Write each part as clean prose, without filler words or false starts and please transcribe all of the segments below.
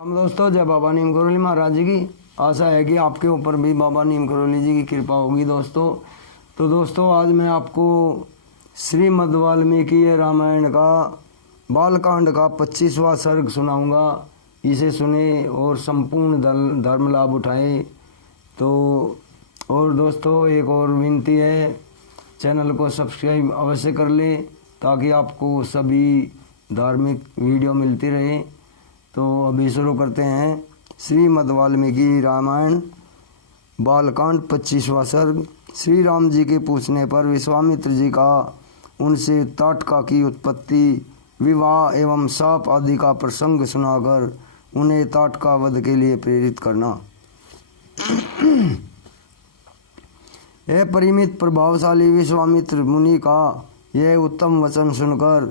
हम दोस्तों, जय बाबा नीम करोली महाराज जी की। आशा है कि आपके ऊपर भी बाबा नीम करोली जी की कृपा होगी दोस्तों। तो दोस्तों, आज मैं आपको श्रीमद् वाल्मीकि रामायण का बालकांड का 25वां सर्ग सुनाऊंगा। इसे सुने और संपूर्ण धर्म लाभ उठाएं। तो और दोस्तों, एक और विनती है, चैनल को सब्सक्राइब अवश्य कर लें ताकि आपको सभी धार्मिक वीडियो मिलती रहे। तो अभी शुरू करते हैं। श्रीमद् वाल्मीकि रामायण बालकांड 25वां सर्ग। श्री राम जी के पूछने पर विश्वामित्र जी का उनसे ताटका की उत्पत्ति, विवाह एवं शाप आदि का प्रसंग सुनाकर उन्हें ताटका वध के लिए प्रेरित करना। अपरिमित प्रभावशाली विश्वामित्र मुनि का यह उत्तम वचन सुनकर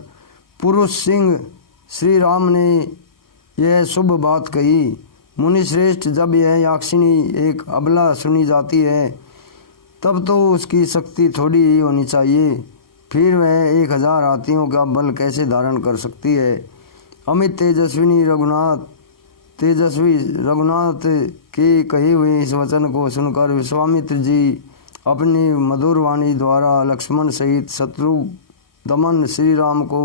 पुरुष सिंह श्री राम ने यह शुभ बात कही। मुनि श्रेष्ठ, जब यह याक्षिणी एक अबला सुनी जाती है तब तो उसकी शक्ति थोड़ी ही होनी चाहिए, फिर वह 1000 हाथियों का बल कैसे धारण कर सकती है। अमित तेजस्वी रघुनाथ के कहे हुए इस वचन को सुनकर विश्वामित्र जी अपनी मधुर वाणी द्वारा लक्ष्मण सहित शत्रु दमन श्री राम को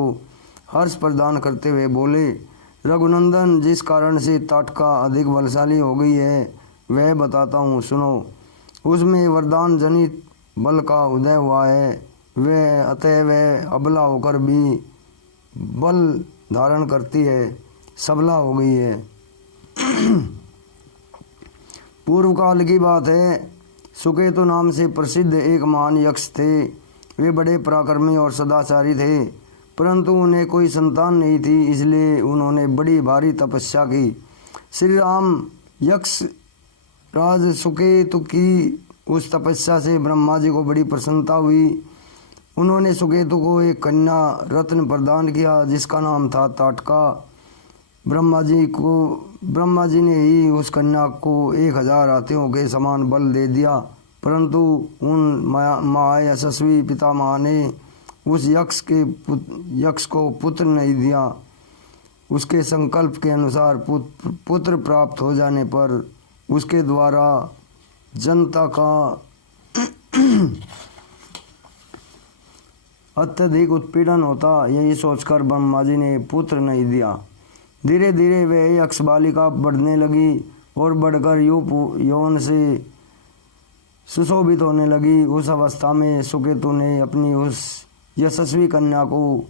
हर्ष प्रदान करते हुए बोले, रघुनंदन, जिस कारण से ताटका अधिक बलशाली हो गई है वह बताता हूँ, सुनो। उसमें वरदान जनित बल का उदय हुआ है, वह अतः वह अबला होकर भी बल धारण करती है, सबला हो गई है। पूर्व काल की बात है, सुकेतु नाम से प्रसिद्ध एक महान यक्ष थे। वे बड़े पराक्रमी और सदाचारी थे, परंतु उन्हें कोई संतान नहीं थी, इसलिए उन्होंने बड़ी भारी तपस्या की। श्री राम यक्ष राज सुकेतु की उस तपस्या से ब्रह्मा जी को बड़ी प्रसन्नता हुई। उन्होंने सुकेतु को एक कन्या रत्न प्रदान किया जिसका नाम था ताटका। ब्रह्मा जी ने ही उस कन्या को 1000 हाथियों के समान बल दे दिया, परंतु उन महायशस्वी पितामह ने उस यक्ष को पुत्र नहीं दिया। उसके संकल्प के अनुसार पुत्र प्राप्त हो जाने पर उसके द्वारा जनता का अत्यधिक उत्पीड़न होता, यही सोचकर ब्रह्मा जी ने पुत्र नहीं दिया। धीरे धीरे वह यक्ष बालिका बढ़ने लगी और बढ़कर यौवन से सुशोभित होने लगी। उस अवस्था में सुकेतु ने अपनी उस यशस्वी कन्या को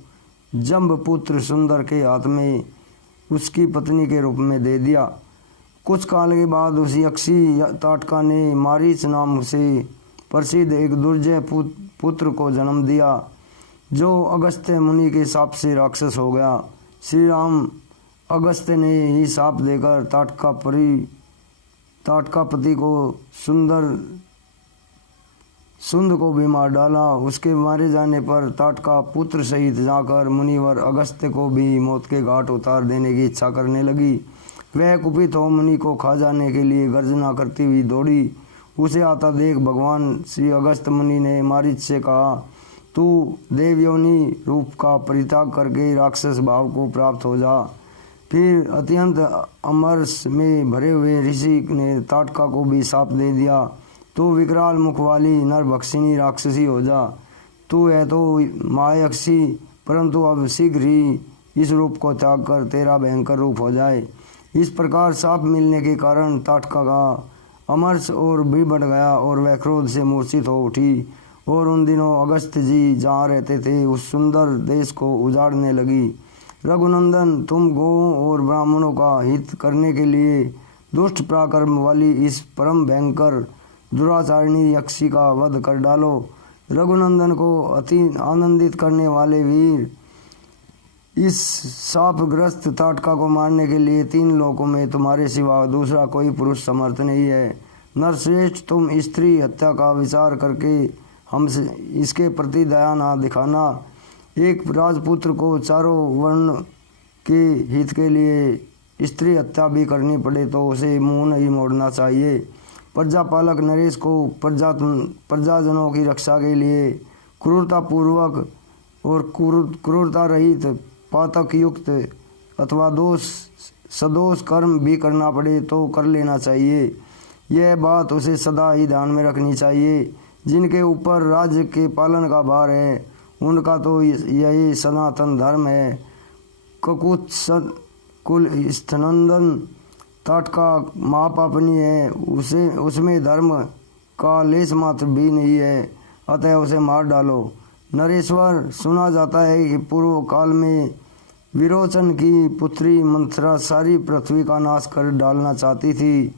जम्बपुत्र सुंदर के हाथ में उसकी पत्नी के रूप में दे दिया। कुछ काल के बाद उस यक्षी ताटका ने मारीच नाम से प्रसिद्ध एक दुर्जय पुत्र को जन्म दिया, जो अगस्त्य मुनि के शाप से राक्षस हो गया। श्री राम अगस्त्य ने ही शाप देकर ताटका पति को सुंद को भी मार डाला। उसके मारे जाने पर ताटका पुत्र सहित जाकर मुनिवर अगस्त्य को भी मौत के घाट उतार देने की इच्छा करने लगी। वह कुपित हो मुनि को खा जाने के लिए गर्जना करती हुई दौड़ी। उसे आता देख भगवान श्री अगस्त मुनि ने मारीच से कहा, तू देवयोनि रूप का परित्याग करके राक्षस भाव को प्राप्त हो जा। फिर अत्यंत अमरस में भरे हुए ऋषि ने ताटका को भी शाप दे दिया, तू विकराल मुख वाली नरभक्षिणी राक्षसी हो जा। तू है तो मायक्षी, परंतु अब शीघ्र ही इस रूप को त्याग कर तेरा भयंकर रूप हो जाए। इस प्रकार शाप मिलने के कारण ताटका का अमरस और भी बढ़ गया और वह क्रोध से मूर्छित हो उठी और उन दिनों अगस्त्य जी जहाँ रहते थे उस सुंदर देश को उजाड़ने लगी। रघुनंदन, तुम गौओं और ब्राह्मणों का हित करने के लिए दुष्ट पराक्रम वाली इस परम भयंकर दुराचारिणी यक्षी का वध कर डालो। रघुनंदन को अति आनंदित करने वाले वीर, इस शापग्रस्त ताटका को मारने के लिए 3 लोकों में तुम्हारे सिवा दूसरा कोई पुरुष समर्थ नहीं है। नरश्रेष्ठ, तुम स्त्री हत्या का विचार करके हमसे इसके प्रति दया ना दिखाना। एक राजपुत्र को चारों वर्ण के हित के लिए स्त्री हत्या भी करनी पड़े तो उसे मुंह नहीं मोड़ना चाहिए। प्रजापालक नरेश को प्रजाजनों की रक्षा के लिए क्रूरतापूर्वक और क्रूरता रहित पातक युक्त अथवा दोष सदोष कर्म भी करना पड़े तो कर लेना चाहिए। यह बात उसे सदा ही ध्यान में रखनी चाहिए। जिनके ऊपर राज्य के पालन का भार है उनका तो यही सनातन धर्म है। ककुत्स कुल स्थनंदन ताटका महापापनी है, उसे उसमें धर्म का लेस मात्र भी नहीं है, अतः उसे मार डालो। नरेश्वर, सुना जाता है कि पूर्व काल में विरोचन की पुत्री मंथरा सारी पृथ्वी का नाश कर डालना चाहती थी।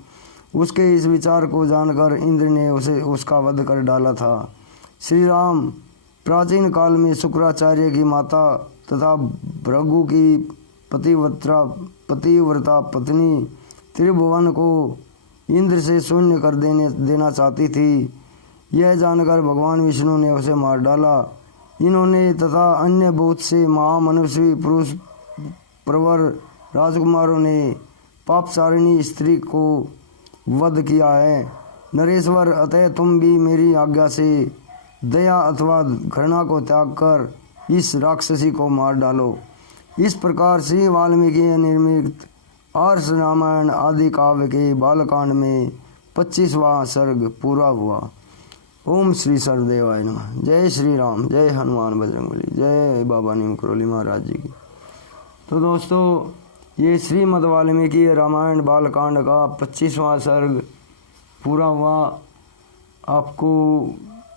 उसके इस विचार को जानकर इंद्र ने उसे उसका वध कर डाला था। श्री राम प्राचीन काल में शुक्राचार्य की माता तथा भृगु की पतिव्रता पत्नी त्रिभुवन को इंद्र से शून्य कर देना चाहती थी। यह जानकर भगवान विष्णु ने उसे मार डाला। इन्होंने तथा अन्य बहुत से महामनुष्य पुरुष प्रवर राजकुमारों ने पापचारिणी स्त्री को वध किया है। नरेश्वर, अतः तुम भी मेरी आज्ञा से दया अथवा घृणा को त्याग कर इस राक्षसी को मार डालो। इस प्रकार श्री वाल्मीकि निर्मित आर्ष रामायण आदि काव्य के बालकांड में 25वां सर्ग पूरा हुआ। ओम श्री सरदेवाय नमः। जय श्री राम, जय हनुमान बजरंगबली, जय बाबा नीम करोली महाराज जी की। तो दोस्तों, ये श्रीमद् वाल्मीकि रामायण बालकांड का 25वां सर्ग पूरा हुआ। आपको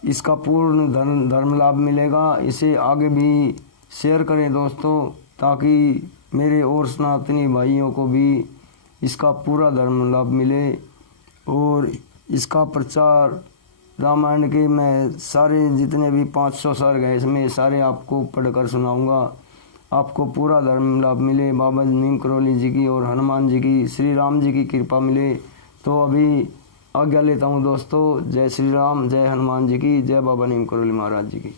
इसका पूर्ण धर्म लाभ मिलेगा। इसे आगे भी शेयर करें दोस्तों, ताकि मेरे और सनातनी भाइयों को भी इसका पूरा धर्म लाभ मिले। और इसका प्रचार रामायण के मैं सारे जितने भी 500 सर्ग हैं इसमें सारे आपको पढ़कर सुनाऊंगा। आपको पूरा धर्म लाभ मिले, बाबा नीम करोली जी की और हनुमान जी की, श्री राम जी की कृपा मिले। तो अभी आज्ञा लेता हूँ दोस्तों। जय श्री राम, जय हनुमान जी की, जय बाबा नीम करोली महाराज जी की।